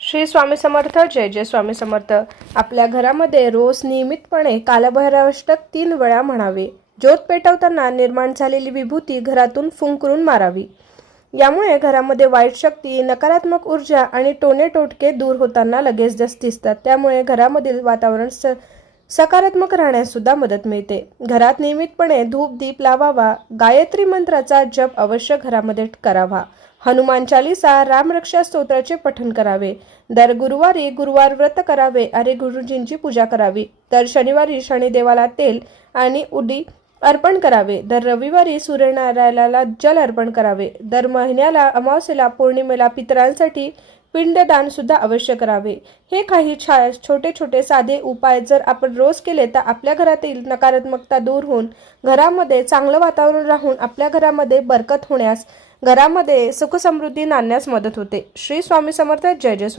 श्री स्वामी समर्थ. जय जय स्वामी समर्थ. आपल्या घरामध्ये रोज नियमितपणे कालभैरवाष्टक 3 वेळा म्हणावे. ज्योत पेटवताना निर्माण झालेली विभूती घरातून फुंकरून मारावी. यामुळे घरामध्ये वाईट शक्ती, नकारात्मक ऊर्जा आणि टोणे टोटके दूर होताना लगेच दिसतात. त्यामुळे घरामधील वातावरण सकारात्मक राहण्यास सुद्धा मदत मिळते. घरात नियमितपणे धूप दीप लावावा. गायत्री मंत्राचा जप अवश्य घरामध्ये करावा. हनुमान चालीसा, रामरक्षा स्तोत्राचे पठण करावे. दर गुरुवारी गुरुवार व्रत करावे आणि गुरुजींची पूजा करावी. दर शनिवारी शनिदेवाला तेल आणि उडी अर्पण करावे. दर रविवारी सूर्यनारायणाला जल अर्पण करावे. दर महिन्याला अमावस्येला पौर्णिमेला पितरांसाठी पिंडदान सुद्धा अवश्य करावे. हे काही छोटे छोटे साधे उपाय जर आपण रोज केले तर आपल्या घरातील नकारात्मकता दूर होऊन घरामध्ये चांगलं वातावरण राहून आपल्या घरामध्ये बरकत होण्यास, घरामध्ये सुख समृद्धी नांदण्यास मदत होते. श्री स्वामी समर्थ. जय जय स्वामी.